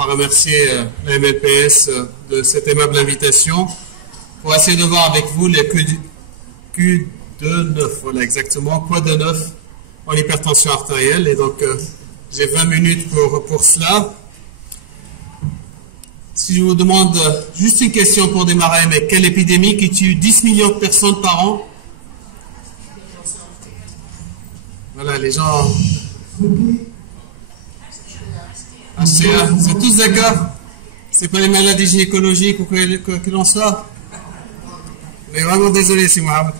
pas remercier la MLPS de cette aimable invitation pour essayer de voir avec vous les Q de 9, voilà exactement, quoi de 9 en hypertension artérielle. Et donc, j'ai 20 minutes pour cela. Si je vous demande juste une question pour démarrer, mais quelle épidémie qui tue 10 millions de personnes par an? Voilà, les gens... HCA, vous êtes tous d'accord? C'est pas les maladies gynécologiques ou que l'on soit? Mais vraiment désolé, c'est Mohamed.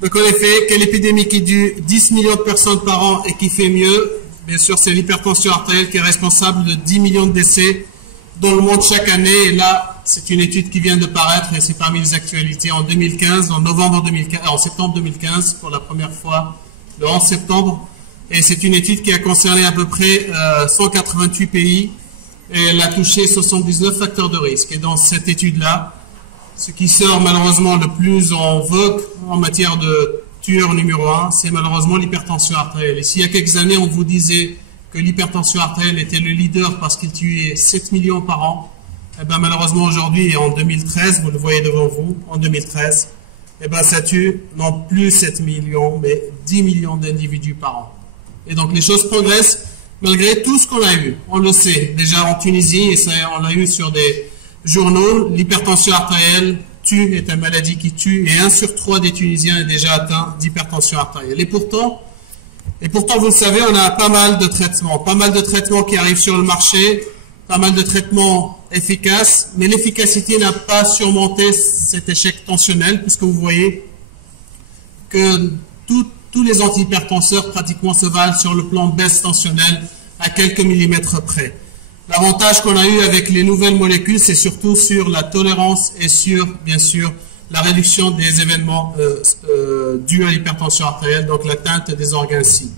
Donc en effet, quelle épidémie qui tue 10 millions de personnes par an et qui fait mieux? Bien sûr, c'est l'hypertension artérielle qui est responsable de 10 millions de décès dans le monde chaque année. Et là, c'est une étude qui vient de paraître et c'est parmi les actualités en 2015, en septembre 2015, pour la première fois, le 11 septembre. Et c'est une étude qui a concerné à peu près 188 pays et elle a touché 79 facteurs de risque. Et dans cette étude-là, ce qui sort malheureusement le plus en vogue en matière de tueur numéro 1, c'est malheureusement l'hypertension artérielle. Et s'il y a quelques années, on vous disait que l'hypertension artérielle était le leader parce qu'il tuait 7 millions par an, eh ben malheureusement aujourd'hui, en 2013, vous le voyez devant vous, en 2013, eh ben ça tue non plus 7 millions, mais 10 millions d'individus par an. Et donc les choses progressent malgré tout ce qu'on a eu. On le sait déjà en Tunisie, et ça, on l'a eu sur des journaux, l'hypertension artérielle est une maladie qui tue, et 1 sur 3 des Tunisiens est déjà atteint d'hypertension artérielle. Et pourtant, vous le savez, on a pas mal de traitements qui arrivent sur le marché, pas mal de traitements efficaces, mais l'efficacité n'a pas surmonté cet échec tensionnel, puisque vous voyez que tous les antihypertenseurs pratiquement se valent sur le plan baisse tensionnelle à quelques millimètres près. L'avantage qu'on a eu avec les nouvelles molécules, c'est surtout sur la tolérance et sur, bien sûr, la réduction des événements dus à l'hypertension artérielle, donc l'atteinte des organes cibles.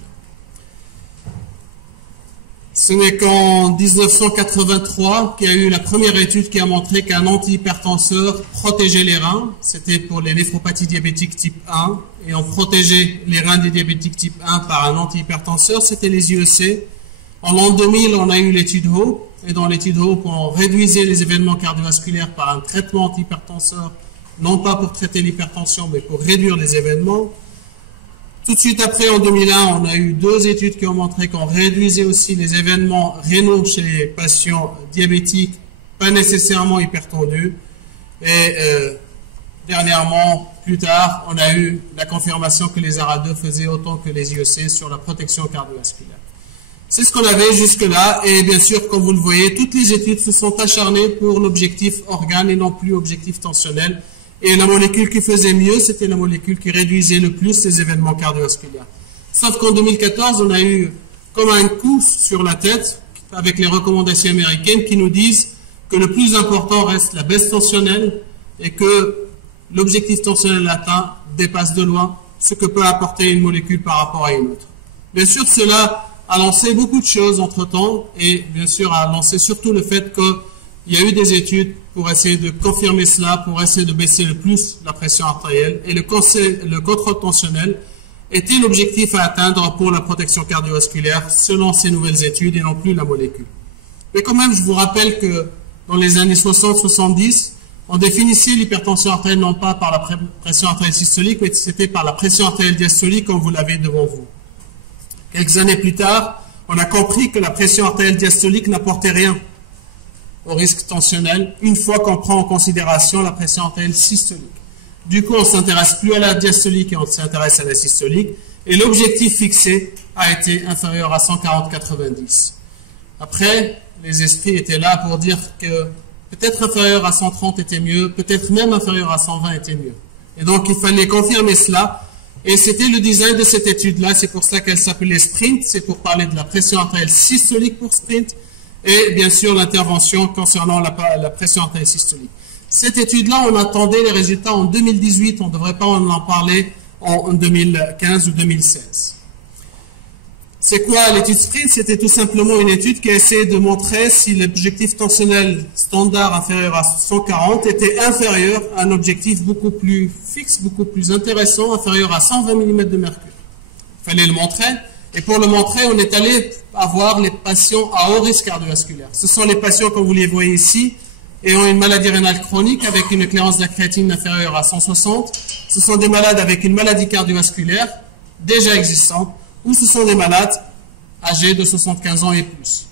Ce n'est qu'en 1983 qu'il y a eu la première étude qui a montré qu'un antihypertenseur protégeait les reins. C'était pour les néphropathies diabétiques type 1. Et on protégeait les reins des diabétiques type 1 par un antihypertenseur, c'était les IEC. En l'an 2000, on a eu l'étude HOPE. Et dans l'étude HOPE, on réduisait les événements cardiovasculaires par un traitement antihypertenseur, non pas pour traiter l'hypertension, mais pour réduire les événements. Tout de suite après, en 2001, on a eu 2 études qui ont montré qu'on réduisait aussi les événements rénaux chez les patients diabétiques, pas nécessairement hypertendus. Et dernièrement, plus tard, on a eu la confirmation que les ARA2 faisaient autant que les IEC sur la protection cardiovasculaire. C'est ce qu'on avait jusque-là, et bien sûr, comme vous le voyez, toutes les études se sont acharnées pour l'objectif organe et non plus objectif tensionnel. Et la molécule qui faisait mieux, c'était la molécule qui réduisait le plus les événements cardiovasculaires. Sauf qu'en 2014, on a eu comme un coup sur la tête avec les recommandations américaines qui nous disent que le plus important reste la baisse tensionnelle et que l'objectif tensionnel atteint dépasse de loin ce que peut apporter une molécule par rapport à une autre. Bien sûr, cela a lancé beaucoup de choses entre-temps et bien sûr a lancé surtout le fait qu'il y a eu des études pour essayer de confirmer cela, pour essayer de baisser le plus la pression artérielle. Et le contrôle tensionnel était l'objectif à atteindre pour la protection cardiovasculaire selon ces nouvelles études et non plus la molécule. Mais quand même, je vous rappelle que dans les années 60-70, on définissait l'hypertension artérielle non pas par la pression artérielle systolique, mais c'était par la pression artérielle diastolique comme vous l'avez devant vous. Quelques années plus tard, on a compris que la pression artérielle diastolique n'apportait rien au risque tensionnel une fois qu'on prend en considération la pression artérielle systolique. Du coup, on ne s'intéresse plus à la diastolique et on s'intéresse à la systolique. Et l'objectif fixé a été inférieur à 140/90. Après, les esprits étaient là pour dire que peut-être inférieur à 130 était mieux, peut-être même inférieur à 120 était mieux. Et donc, il fallait confirmer cela. Et c'était le design de cette étude-là. C'est pour ça qu'elle s'appelait SPRINT. C'est pour parler de la pression artérielle systolique pour SPRINT. Et bien sûr, l'intervention concernant la pression artérielle systolique. Cette étude-là, on attendait les résultats en 2018. On ne devrait pas en parler en 2015 ou 2016. C'est quoi l'étude SPRINT? C'était tout simplement une étude qui a essayé de montrer si l'objectif tensionnel standard inférieur à 140 était inférieur à un objectif beaucoup plus fixe, beaucoup plus intéressant, inférieur à 120 mm de mercure. Il fallait le montrer. Et pour le montrer, on est allé avoir les patients à haut risque cardiovasculaire. Ce sont les patients, comme vous les voyez ici, ayant une maladie rénale chronique avec une clairance de la créatine inférieure à 160. Ce sont des malades avec une maladie cardiovasculaire déjà existante, ou ce sont des malades âgés de 75 ans et plus.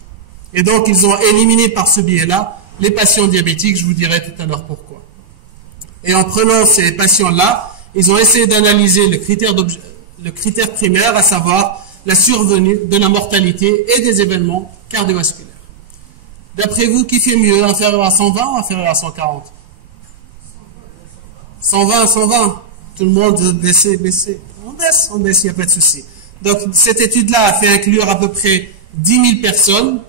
Et donc, ils ont éliminé par ce biais-là les patients diabétiques, je vous dirai tout à l'heure pourquoi. Et en prenant ces patients-là, ils ont essayé d'analyser le critère primaire, à savoir la survenue de la mortalité et des événements cardiovasculaires. D'après vous, qui fait mieux, inférieur à 120 ou inférieur à 140? 120, 120. Tout le monde baisser. On baisse, il n'y a pas de souci. Donc, cette étude-là a fait inclure à peu près 10 000 personnes.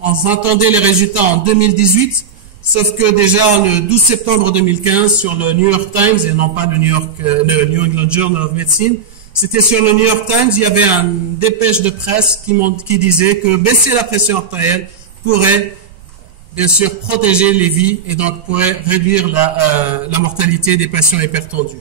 On attendait les résultats en 2018, sauf que déjà le 12 septembre 2015, sur le New York Times, et non pas le New England Journal of Medicine, c'était sur le New York Times, il y avait une dépêche de presse qui disait que baisser la pression artérielle pourrait, bien sûr, protéger les vies et donc pourrait réduire la mortalité des patients hypertendus.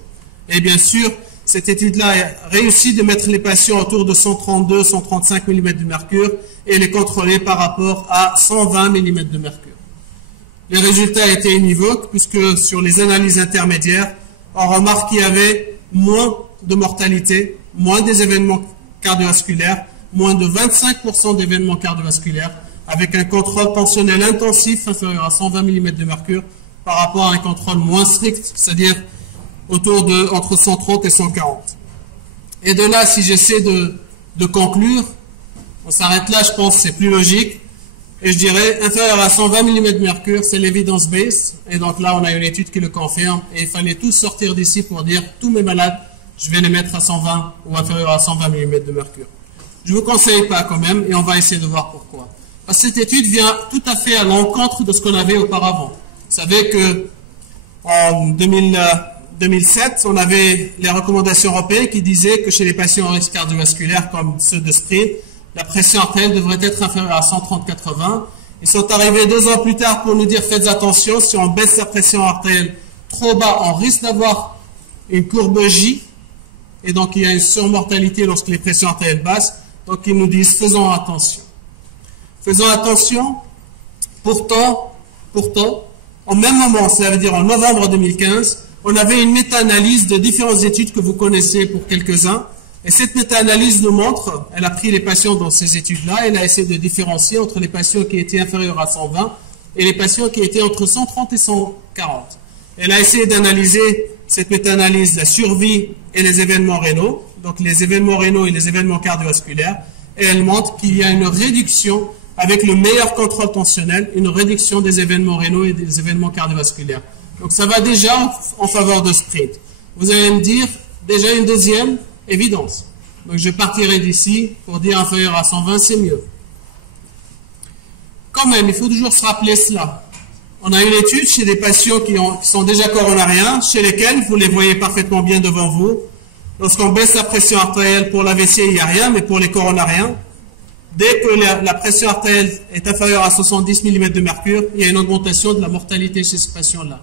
Et bien sûr, cette étude-là a réussi de mettre les patients autour de 132-135 mm de mercure et les contrôler par rapport à 120 mm de mercure. Les résultats étaient univoques puisque sur les analyses intermédiaires, on remarque qu'il y avait moins de mortalité, moins des événements cardiovasculaires, moins de 25% d'événements cardiovasculaires, avec un contrôle tensionnel intensif inférieur à 120 mm de mercure par rapport à un contrôle moins strict, c'est-à-dire entre 130 et 140. Et de là, si j'essaie de conclure, on s'arrête là, je pense, c'est plus logique. Et je dirais, inférieur à 120 mm de mercure, c'est l'évidence base. Et donc là, on a une étude qui le confirme. Et il fallait tous sortir d'ici pour dire, tous mes malades, je vais les mettre à 120 ou inférieur à 120 mm de mercure. Je ne vous conseille pas quand même, et on va essayer de voir pourquoi. Parce que cette étude vient tout à fait à l'encontre de ce qu'on avait auparavant. Vous savez que en 2007, on avait les recommandations européennes qui disaient que chez les patients en risque cardiovasculaire comme ceux de sprint, la pression artérielle devrait être inférieure à 130-80. Ils sont arrivés 2 ans plus tard pour nous dire faites attention, si on baisse la pression artérielle trop bas, on risque d'avoir une courbe J, et donc il y a une surmortalité lorsque les pressions artérielles baissent. Donc ils nous disent faisons attention. Faisons attention, pourtant, au même moment, cela veut dire en novembre 2015, on avait une méta-analyse de différentes études que vous connaissez pour quelques-uns. Et cette méta-analyse nous montre, elle a pris les patients dans ces études-là, elle a essayé de différencier entre les patients qui étaient inférieurs à 120 et les patients qui étaient entre 130 et 140. Elle a essayé d'analyser, cette méta-analyse, la survie et les événements rénaux, donc les événements rénaux et les événements cardiovasculaires, et elle montre qu'il y a une réduction, avec le meilleur contrôle tensionnel, une réduction des événements rénaux et des événements cardiovasculaires. Donc ça va déjà en faveur de sprint. Vous allez me dire, déjà une deuxième évidence. Donc je partirai d'ici pour dire inférieur à 120, c'est mieux. Quand même, il faut toujours se rappeler cela. On a une étude chez des patients qui sont déjà coronariens, chez lesquels, vous les voyez parfaitement bien devant vous, lorsqu'on baisse la pression artérielle pour l'AVC, il n'y a rien, mais pour les coronariens, dès que la pression artérielle est inférieure à 70 mm de mercure, il y a une augmentation de la mortalité chez ces patients-là.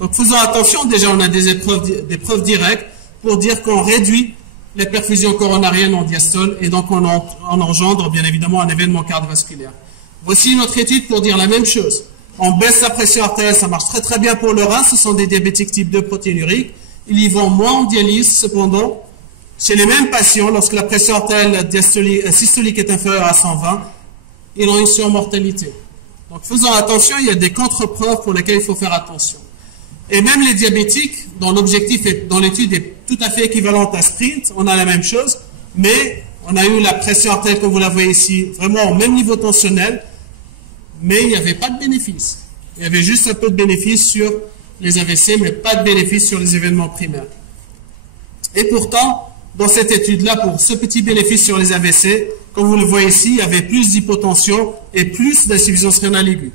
Donc faisons attention, déjà on a des preuves directes pour dire qu'on réduit les perfusions coronariennes en diastole et donc on engendre bien évidemment un événement cardiovasculaire. Voici une autre étude pour dire la même chose. On baisse la pression artérielle, ça marche très très bien pour le rein, ce sont des diabétiques type 2 protéinuriques. Ils y vont moins en dialyse, cependant, chez les mêmes patients, lorsque la pression artérielle systolique est inférieure à 120, ils ont une surmortalité. Donc faisons attention, il y a des contre-preuves pour lesquelles il faut faire attention. Et même les diabétiques, dont l'objectif dans l'étude est tout à fait équivalente à sprint, on a la même chose, mais on a eu la pression artérielle, comme vous la voyez ici, vraiment au même niveau tensionnel, mais il n'y avait pas de bénéfice. Il y avait juste un peu de bénéfice sur les AVC, mais pas de bénéfice sur les événements primaires. Et pourtant, dans cette étude-là, pour ce petit bénéfice sur les AVC, comme vous le voyez ici, il y avait plus d'hypotension et plus d'insuffisance rénale aiguë.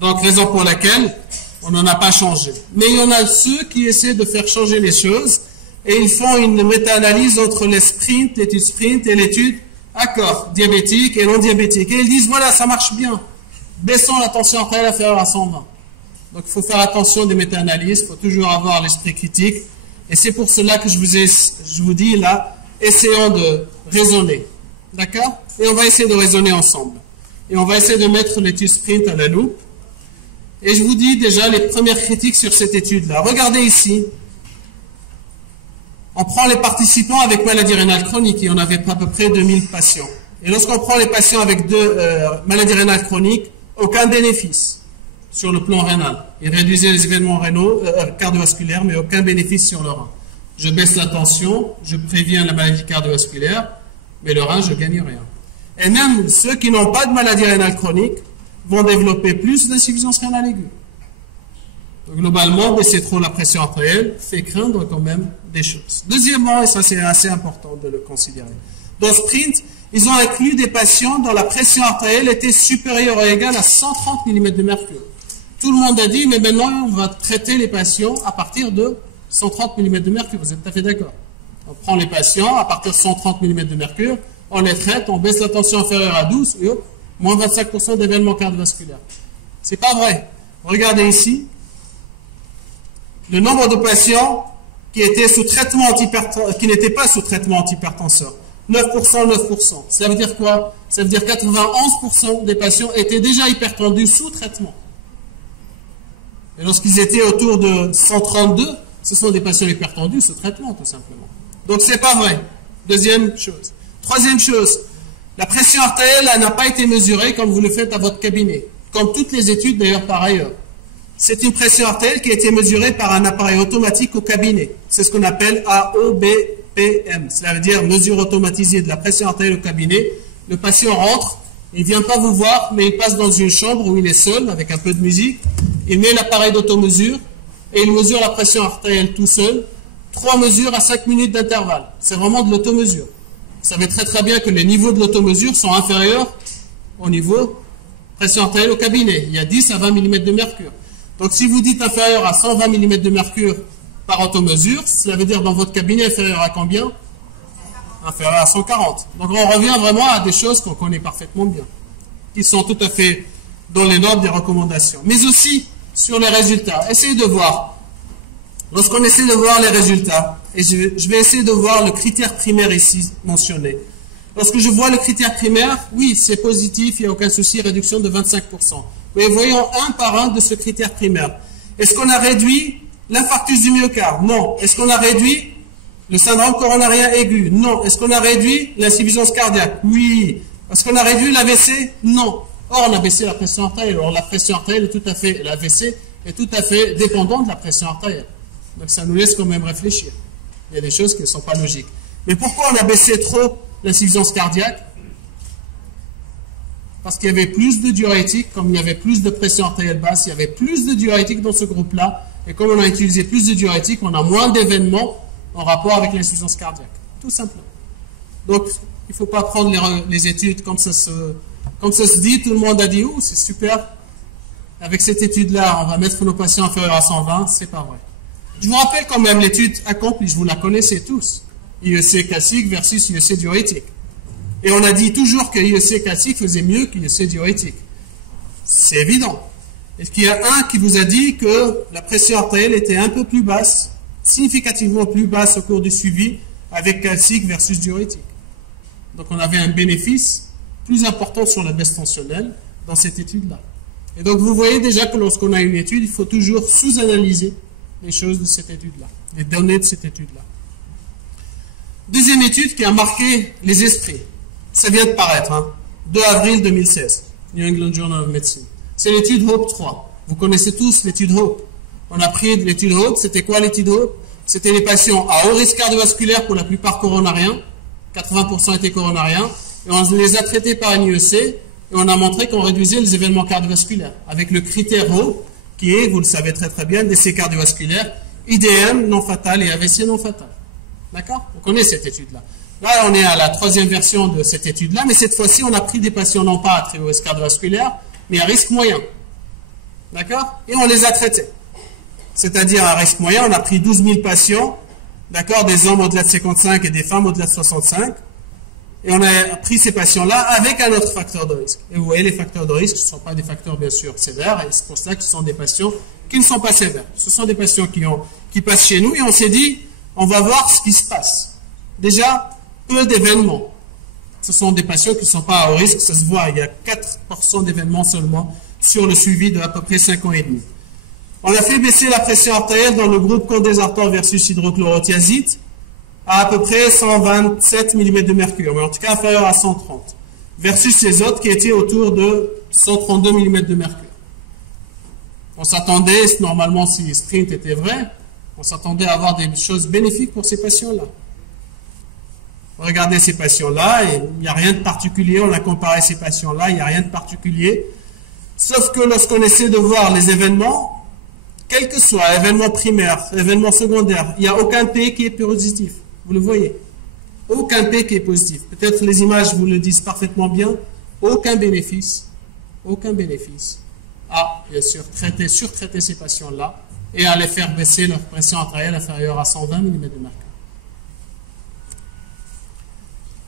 Donc, raison pour laquelle on n'en a pas changé. Mais il y en a ceux qui essaient de faire changer les choses et ils font une méta-analyse entre l'étude sprint et l'étude accord, diabétique et non diabétique. Et ils disent, voilà, ça marche bien. Baissons la tension artérielle inférieure à 120. Donc, il faut faire attention des méta-analyses, il faut toujours avoir l'esprit critique. Et c'est pour cela que je vous dis là, essayons de raisonner. D'accord? Et on va essayer de raisonner ensemble. Et on va essayer de mettre l'étude SPRINT à la loupe. Et je vous dis déjà les premières critiques sur cette étude-là. Regardez ici. On prend les participants avec maladie rénale chronique et on avait à peu près 2000 patients. Et lorsqu'on prend les patients avec maladies rénales chroniques, aucun bénéfice sur le plan rénal. Ils réduisaient les événements rénaux, cardiovasculaires, mais aucun bénéfice sur le rein. Je baisse la tension, je préviens la maladie cardiovasculaire, mais le rein, je ne gagne rien. Et même ceux qui n'ont pas de maladie rénale chronique vont développer plus d'insuffisance rénale aiguë. Donc, globalement, baisser trop la pression artérielle fait craindre quand même des choses. Deuxièmement, et ça c'est assez important de le considérer, dans SPRINT, ils ont inclus des patients dont la pression artérielle était supérieure ou égale à 130 mm de mercure. Tout le monde a dit, mais maintenant on va traiter les patients à partir de 130 mm de mercure. Vous êtes tout à fait d'accord? On prend les patients à partir de 130 mm de mercure, on les traite, on baisse la tension inférieure à 12 et hop, moins 25% d'événements cardiovasculaires. C'est pas vrai. Regardez ici, le nombre de patients qui étaient sous traitement qui n'étaient pas sous traitement antihypertenseur. 9%, 9%. Ça veut dire quoi? Ça veut dire 91% des patients étaient déjà hypertendus sous traitement. Et lorsqu'ils étaient autour de 132, ce sont des patients hypertendus sous traitement, tout simplement. Donc, c'est pas vrai. Deuxième chose. Troisième chose, la pression artérielle n'a pas été mesurée comme vous le faites à votre cabinet. Comme toutes les études, d'ailleurs, par ailleurs. C'est une pression artérielle qui a été mesurée par un appareil automatique au cabinet. C'est ce qu'on appelle AOBPM. Cela veut dire mesure automatisée de la pression artérielle au cabinet. Le patient rentre, il ne vient pas vous voir, mais il passe dans une chambre où il est seul, avec un peu de musique. Il met l'appareil d'automesure et il mesure la pression artérielle tout seul. 3 mesures à 5 minutes d'intervalle. C'est vraiment de l'automesure. Vous savez très très bien que les niveaux de l'automesure sont inférieurs au niveau pression artérielle au cabinet. Il y a 10 à 20 mm de mercure. Donc, si vous dites inférieur à 120 mm de mercure par automesure, cela veut dire dans votre cabinet inférieur à combien? Inférieur à 140. Donc, on revient vraiment à des choses qu'on connaît parfaitement bien, qui sont tout à fait dans les normes des recommandations. Mais aussi sur les résultats. Essayez de voir. Lorsqu'on essaie de voir les résultats, et je vais essayer de voir le critère primaire ici mentionné. Lorsque je vois le critère primaire, oui, c'est positif, il n'y a aucun souci, réduction de 25%. Mais voyons un par un de ce critère primaire. Est-ce qu'on a réduit l'infarctus du myocarde? Non. Est-ce qu'on a réduit le syndrome coronarien aigu? Non. Est-ce qu'on a réduit l'insuffisance cardiaque? Oui. Est-ce qu'on a réduit l'AVC? Non. Or, on a baissé la pression artérielle. Or, la pression artérielle est tout à fait, l'AVC est tout à fait dépendant de la pression artérielle. Donc, ça nous laisse quand même réfléchir. Il y a des choses qui ne sont pas logiques. Mais pourquoi on a baissé trop l'insuffisance cardiaque? Parce qu'il y avait plus de diurétiques, comme il y avait plus de pression artérielle basse, il y avait plus de diurétiques dans ce groupe-là, et comme on a utilisé plus de diurétiques, on a moins d'événements en rapport avec l'insuffisance cardiaque. Tout simplement. Donc, il ne faut pas prendre les études comme ça se dit, tout le monde a dit, oh, c'est super, avec cette étude-là, on va mettre nos patients inférieurs à 120, c'est pas vrai. Je vous rappelle quand même l'étude accomplie, vous la connaissez tous, IEC classique versus IEC diurétique. Et on a dit toujours que l'IEC classique faisait mieux que l'IEC diurétique. C'est évident. Est-ce qu'il y a un qui vous a dit que la pression artérielle était un peu plus basse, significativement plus basse au cours du suivi avec classique versus diurétique? Donc on avait un bénéfice plus important sur la baisse tensionnelle dans cette étude-là. Et donc vous voyez déjà que lorsqu'on a une étude, il faut toujours sous-analyser les choses de cette étude-là, les données de cette étude-là. Deuxième étude qui a marqué les esprits. Ça vient de paraître, 2 avril 2016, New England Journal of Medicine. C'est l'étude HOPE 3. Vous connaissez tous l'étude HOPE. On a pris l'étude HOPE. C'était quoi l'étude HOPE? C'était les patients à haut risque cardiovasculaire, pour la plupart coronariens. 80% étaient coronariens. Et on les a traités par un IEC et on a montré qu'on réduisait les événements cardiovasculaires avec le critère HOPE, qui est, vous le savez très très bien, décès cardiovasculaire, IDM non fatal et AVC non fatal. D'accord? On connaît cette étude-là. Là, on est à la 3e version de cette étude-là, mais cette fois-ci, on a pris des patients non pas à très haut risque cardiovasculaire, mais à risque moyen. D'accord? Et on les a traités. C'est-à-dire à risque moyen, on a pris 12 000 patients, d'accord, des hommes au-delà de 55 et des femmes au-delà de 65, et on a pris ces patients-là avec un autre facteur de risque. Et vous voyez, les facteurs de risque, ce ne sont pas des facteurs, bien sûr, sévères, et c'est pour ça que ce sont des patients qui ne sont pas sévères. Ce sont des patients qui passent chez nous, et on s'est dit, on va voir ce qui se passe. Déjà, peu d'événements. Ce sont des patients qui ne sont pas à haut risque, ça se voit, il y a 4% d'événements seulement sur le suivi de à peu près 5 ans et demi. On a fait baisser la pression artérielle dans le groupe condensatore versus hydrochlorothiazide à peu près 127 mm de mercure, mais en tout cas inférieur à 130, versus les autres qui étaient autour de 132 mm de mercure. On s'attendait, normalement si Sprint était vrai, on s'attendait à avoir des choses bénéfiques pour ces patients-là. Regardez ces patients-là, et il n'y a rien de particulier, on a comparé ces patients-là, il n'y a rien de particulier, sauf que lorsqu'on essaie de voir les événements, quel que soit, événement primaire, événement secondaire, il n'y a aucun P qui est positif. Vous le voyez. Aucun P qui est positif. Peut-être les images vous le disent parfaitement bien. Aucun bénéfice. Aucun bénéfice. À, bien sûr, surtraiter ces patients-là et à les faire baisser leur pression artérielle inférieure à 120 mm de mercure.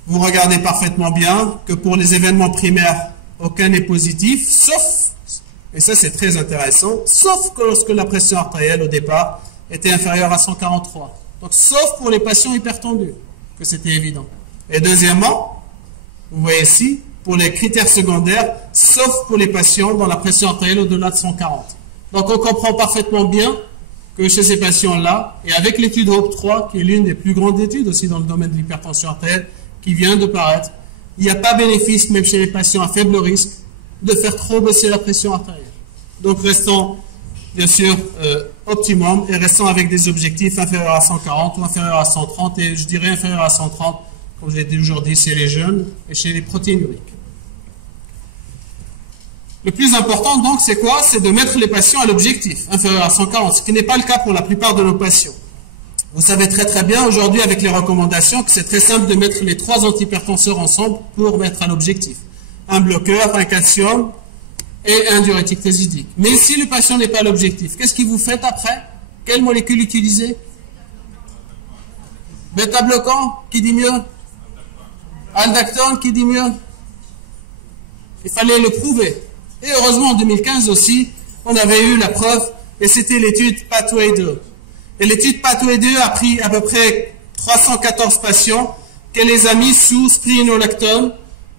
Vous regardez parfaitement bien que pour les événements primaires, aucun n'est positif, sauf, et ça c'est très intéressant, sauf que lorsque la pression artérielle au départ était inférieure à 143. Donc sauf pour les patients hypertendus, que c'était évident. Et deuxièmement, vous voyez ici, pour les critères secondaires, sauf pour les patients dont la pression artérielle au-delà de 140. Donc on comprend parfaitement bien que chez ces patients-là, et avec l'étude HOPE-3, qui est l'une des plus grandes études aussi dans le domaine de l'hypertension artérielle, qui vient de paraître, il n'y a pas bénéfice, même chez les patients à faible risque, de faire trop baisser la pression artérielle. Donc restons, bien sûr, optimum, et restons avec des objectifs inférieurs à 140 ou inférieurs à 130, et je dirais inférieurs à 130, comme je l'ai toujours dit, chez les jeunes et chez les protéinuriques. Le plus important, donc, c'est quoi? C'est de mettre les patients à l'objectif, inférieur à 140, ce qui n'est pas le cas pour la plupart de nos patients. Vous savez très très bien aujourd'hui avec les recommandations que c'est très simple de mettre les 3 antihypertenseurs ensemble pour mettre à l'objectif. Un bloqueur, un calcium et un diurétique thiazidique. Mais si le patient n'est pas à l'objectif, qu'est-ce que vous faites après? Quelle molécule utiliser? Bêta-bloquant, qui dit mieux? Aldactone, qui dit mieux? Il fallait le prouver. Et heureusement en 2015 aussi, on avait eu la preuve, et c'était l'étude Pathway 2. Et l'étude Pathway 2 a pris à peu près 314 patients qu'elle les a mis sous spironolactone,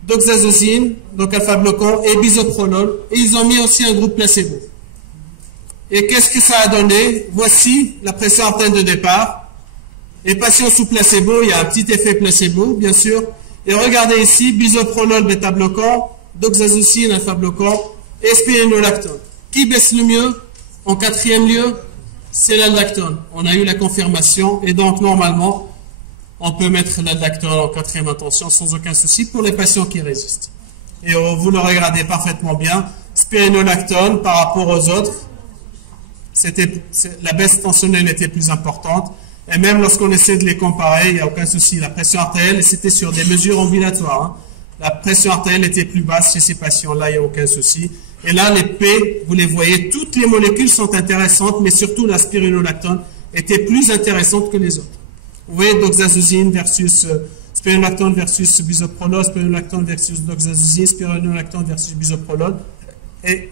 doxazosine, donc alpha-bloquant, et bisoprolol, et ils ont mis aussi un groupe placebo. Et qu'est-ce que ça a donné? Voici la pression artérielle de départ. Les patients sous placebo, il y a un petit effet placebo, bien sûr. Et regardez ici, bisoprolol, bêta-bloquant, doxazosine, alpha-bloquant, et spironolactone. Qui baisse le mieux? En 4e lieu, c'est l'aldactone. On a eu la confirmation, et donc normalement, on peut mettre l'aldactone en 4e intention sans aucun souci pour les patients qui résistent. Et vous le regardez parfaitement bien, spironolactone par rapport aux autres, la baisse tensionnelle était plus importante, et même lorsqu'on essaie de les comparer, il n'y a aucun souci. La pression artérielle, et c'était sur des mesures ambulatoires, hein. La pression artérielle était plus basse chez ces patients-là, il n'y a aucun souci. Et là, les P, vous les voyez, toutes les molécules sont intéressantes, mais surtout la spironolactone était plus intéressante que les autres. Vous voyez, doxazosine versus spironolactone versus bisoprolol, spironolactone versus doxazosine, spironolactone versus bisoprolol, et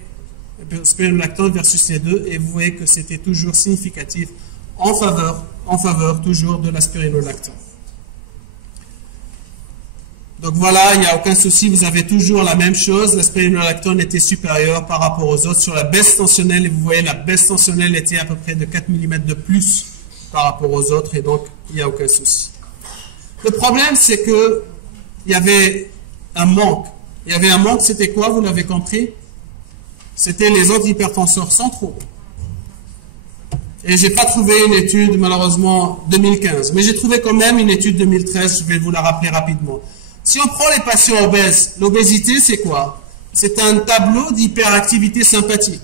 spironolactone versus les deux, et vous voyez que c'était toujours significatif en faveur toujours de la spironolactone. Donc voilà, il n'y a aucun souci, vous avez toujours la même chose, la spironolactone était supérieure par rapport aux autres sur la baisse tensionnelle, et vous voyez la baisse tensionnelle était à peu près de 4 mm de plus par rapport aux autres, et donc il n'y a aucun souci. Le problème, c'est que il y avait un manque. Il y avait un manque, c'était quoi, vous l'avez compris? C'était les antihypertenseurs centraux. Et j'ai pas trouvé une étude, malheureusement, 2015, mais j'ai trouvé quand même une étude 2013, je vais vous la rappeler rapidement. Si on prend les patients obèses, l'obésité, c'est quoi? C'est un tableau d'hyperactivité sympathique.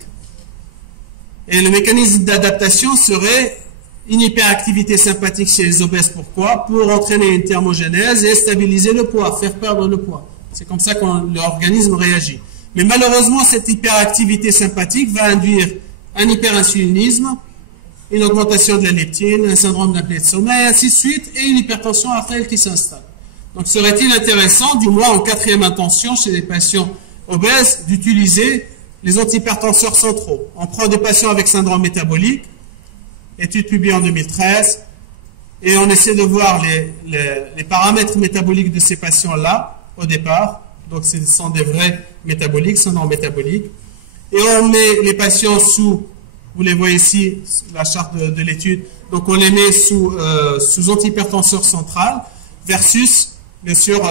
Et le mécanisme d'adaptation serait une hyperactivité sympathique chez les obèses. Pourquoi? Pour entraîner une thermogénèse et stabiliser le poids, faire perdre le poids. C'est comme ça que l'organisme réagit. Mais malheureusement, cette hyperactivité sympathique va induire un hyperinsulinisme, une augmentation de la leptine, un syndrome d'apnée de sommeil, ainsi de suite, et une hypertension artérielle qui s'installe. Donc, serait-il intéressant, du moins en 4e intention chez les patients obèses, d'utiliser les antihypertenseurs centraux? On prend des patients avec syndrome métabolique, étude publiée en 2013, et on essaie de voir les paramètres métaboliques de ces patients-là, au départ. Donc, ce sont des vrais métaboliques, sont non métaboliques. Et on met les patients sous, vous les voyez ici, la charte de l'étude, donc on les met sous antihypertenseur central versus, bien sûr,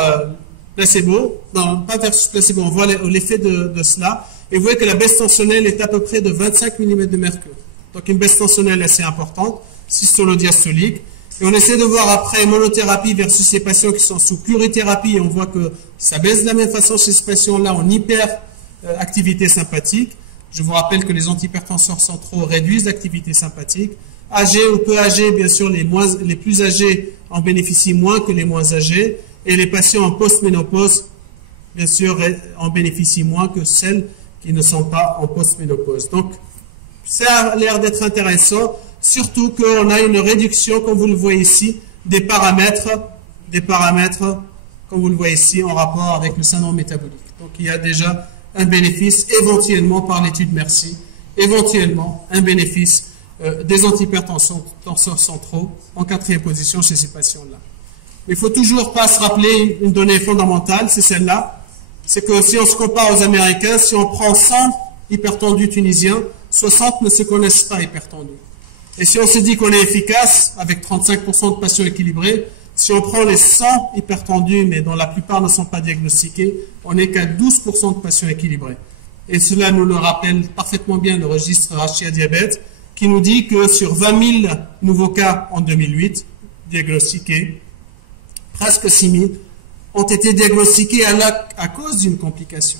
placebo. Non, pas versus placebo, on voit l'effet de cela. Et vous voyez que la baisse tensionnelle est à peu près de 25 mm de mercure. Donc une baisse tensionnelle assez importante, systolo-diastolique. Et on essaie de voir après monothérapie versus ces patients qui sont sous plurithérapie. Et on voit que ça baisse de la même façon chez ces patients-là en hyperactivité sympathique. Je vous rappelle que les antihypertenseurs centraux réduisent l'activité sympathique. Âgés ou peu âgés, bien sûr, les plus âgés en bénéficient moins que les moins âgés. Et les patients en post-ménopause, bien sûr, en bénéficient moins que celles qui ne sont pas en post-ménopause. Donc, ça a l'air d'être intéressant, surtout qu'on a une réduction, comme vous le voyez ici, des paramètres, comme vous le voyez ici, en rapport avec le syndrome métabolique. Donc, il y a déjà un bénéfice, éventuellement, par l'étude Merci, éventuellement, un bénéfice des antihypertenseurs centraux en 4e position chez ces patients-là. Mais il ne faut toujours pas se rappeler une donnée fondamentale, c'est celle-là. C'est que si on se compare aux Américains, si on prend 100 hypertendus tunisiens, 60 ne se connaissent pas hypertendus. Et si on se dit qu'on est efficace, avec 35% de patients équilibrés, si on prend les 100 hypertendus, mais dont la plupart ne sont pas diagnostiqués, on n'est qu'à 12% de patients équilibrés. Et cela nous le rappelle parfaitement bien le registre Rachia Diabète, qui nous dit que sur 20 000 nouveaux cas en 2008, diagnostiqués, presque 6 000 ont été diagnostiqués à cause d'une complication.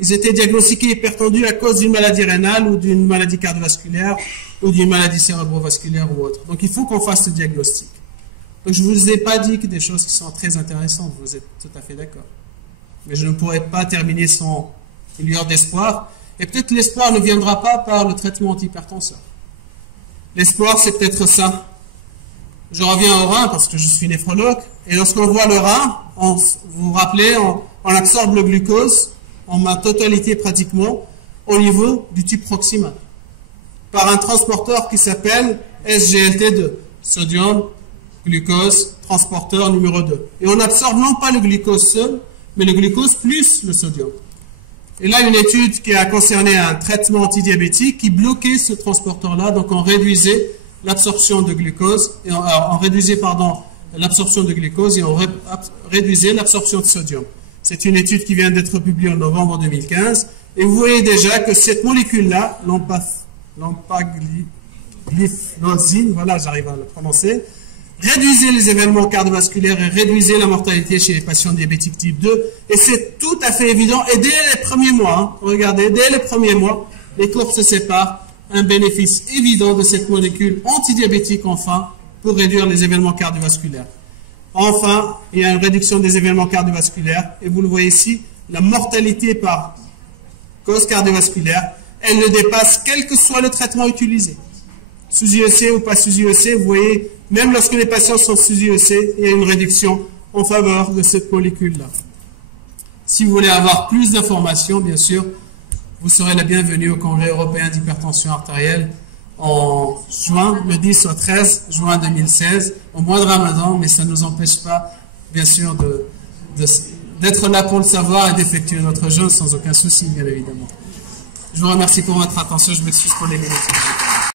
Ils étaient diagnostiqués hypertendus à cause d'une maladie rénale ou d'une maladie cardiovasculaire ou d'une maladie cérébrovasculaire ou autre. Donc il faut qu'on fasse ce diagnostic. Donc je ne vous ai pas dit que des choses qui sont très intéressantes, vous êtes tout à fait d'accord. Mais je ne pourrais pas terminer sans une lueur d'espoir. Et peut-être l'espoir ne viendra pas par le traitement antihypertenseur. L'espoir, c'est peut-être ça. Je reviens au rein parce que je suis néphrologue. Et lorsqu'on voit le rein, vous vous rappelez, on absorbe le glucose en ma totalité pratiquement au niveau du tube proximal par un transporteur qui s'appelle SGLT2, sodium, glucose, transporteur numéro 2. Et on absorbe non pas le glucose seul, mais le glucose plus le sodium. Et là, une étude qui a concerné un traitement antidiabétique qui bloquait ce transporteur-là, donc on réduisait l'absorption de glucose, et on réduisait l'absorption de glucose et on réduisait l'absorption de sodium. C'est une étude qui vient d'être publiée en novembre 2015, et vous voyez déjà que cette molécule-là, l'empagliflozine, voilà, j'arrive à le prononcer, réduisait les événements cardiovasculaires et réduisait la mortalité chez les patients diabétiques type 2, et c'est tout à fait évident, et dès les premiers mois, regardez, dès les premiers mois, les courbes se séparent, un bénéfice évident de cette molécule antidiabétique, enfin, pour réduire les événements cardiovasculaires. Enfin, il y a une réduction des événements cardiovasculaires, et vous le voyez ici, la mortalité par cause cardiovasculaire, elle ne dépasse quel que soit le traitement utilisé. Sous IEC ou pas sous IEC, vous voyez, même lorsque les patients sont sous IEC, il y a une réduction en faveur de cette molécule-là. Si vous voulez avoir plus d'informations, bien sûr, vous serez la bienvenue au Congrès européen d'hypertension artérielle en juin, le 10 au 13 juin 2016, au mois de Ramadan, mais ça ne nous empêche pas, bien sûr, d'être là pour le savoir et d'effectuer notre jeûne sans aucun souci, bien évidemment. Je vous remercie pour votre attention, je m'excuse pour les minutes.